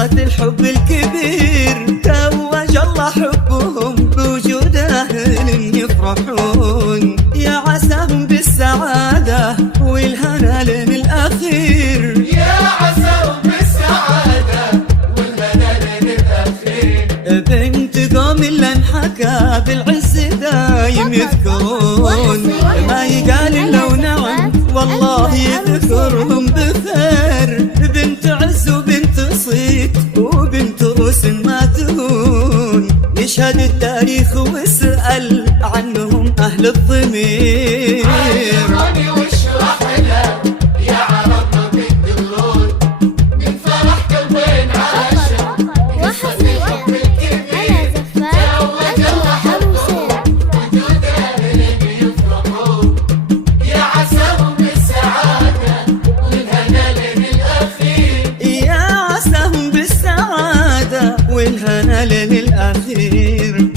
قصة الحب الكبير، توج الله حبهم بوجود أهل يفرحون، يا عساهم بالسعادة والهنا لين الأخير، يا عساهم بالسعادة والهنا لين الأخير. بنت قوم اللي انحكى بالعز دايم يذكرون، ما يقال إلا ونعم والله يذكرهم بخير، بنت عز وبنت صيت وبنت روس ما تهون، يشهد التاريخ واسأل عنهم أهل الضمير. عيروني واشرح له يا عربنا بالدلول، من فرح قلبين عاشوا قصة الحب الكبير، توج الله حبهم وجود أهل يفرحون، يا عساهم بالسعادة والهنا لين الأخير، يا عساهم بالسعادة والهنا لين الأخير.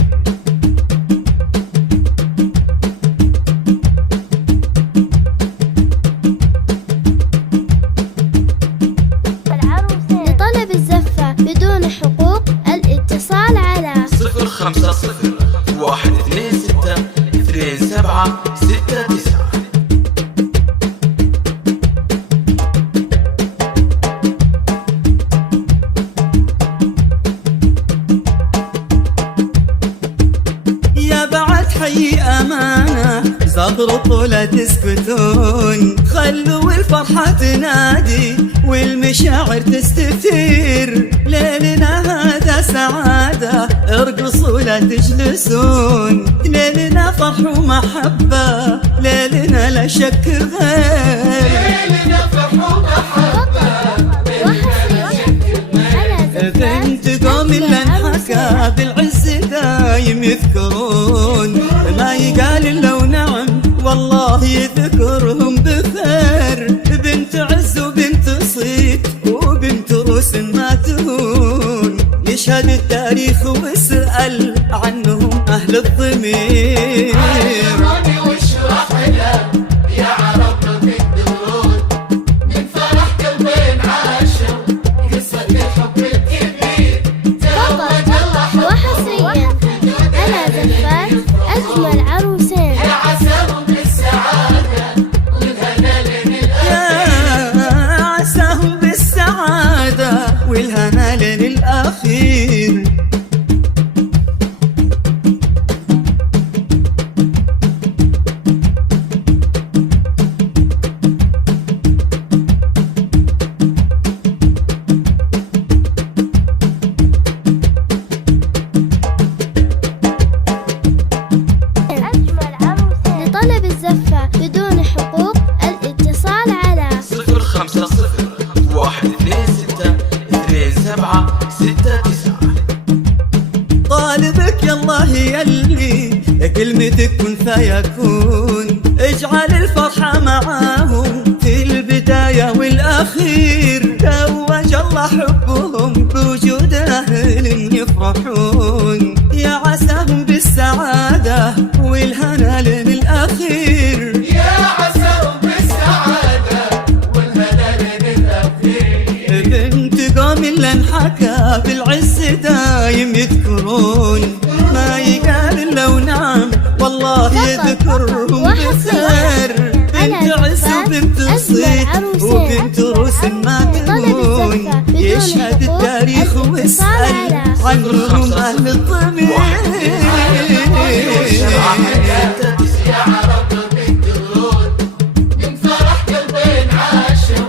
لطلب الزفة بدون حقوق الاتصال على 050-126-2769. يا بعد حي أمانة زغر طولة تسكتون، خلوا الفرحة تنادي والمشاعر تستثير، ليلنا هذا سعادة ارقصوا لا تجلسون، ليلنا فرح ومحبة ليلنا لا شك غير، ليلنا فرح ومحبة بنت قوم اللي انحكى بالعز دايم يذكرون، ما يقال الا ونعم والله يذكرهم بخير، بنت عز وبنت صيت وبنت روس ما تهون، يشهد التاريخ واسأل عنهم أهل الضمير. عيروني واشرح له يا عربنا بالدلول، من فرح قلبين عاشوا قصة الحب الكبير، توج الله وحصريا على زفات أجمل عروسين. يا عساهم بالسعادة والهنا لين الأخير، يا عساهم بالسعادة والهنا لين الأخير. لطلب الزفة بدون حقوق الاتصال على 050-126-2769. طالبك يا الله يلي كلمتك كن فيكون، اجعل الفرحة معاهم في البداية والأخير، توج الله حبهم بوجود أهل يفرحون، يا عساهم بالسعادة والهنا لين الأخير، يا عساهم بالسعادة والهنا لين الأخير. بنت قوم اللي انحكى بالعز دايم يذكرون، ما يقال الا ونعم والله يذكرهم بخير، بنت عز وبنت صيت وبنت روس ما تهون، يشهد التاريخ واسأل عنهم أهل الضمير. يا عربنا بالدلول، من فرح قلبين عاشوا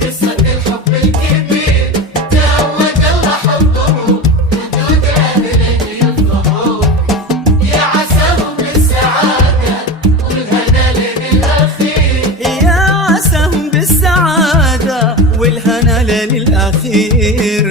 قصة الحب الكبير، توج الله حبهم وجود أهل يفرحون، يا عساهم بالسعادة والهنا لين الأخير، يا عساهم بالسعادة والهنا لين الأخير.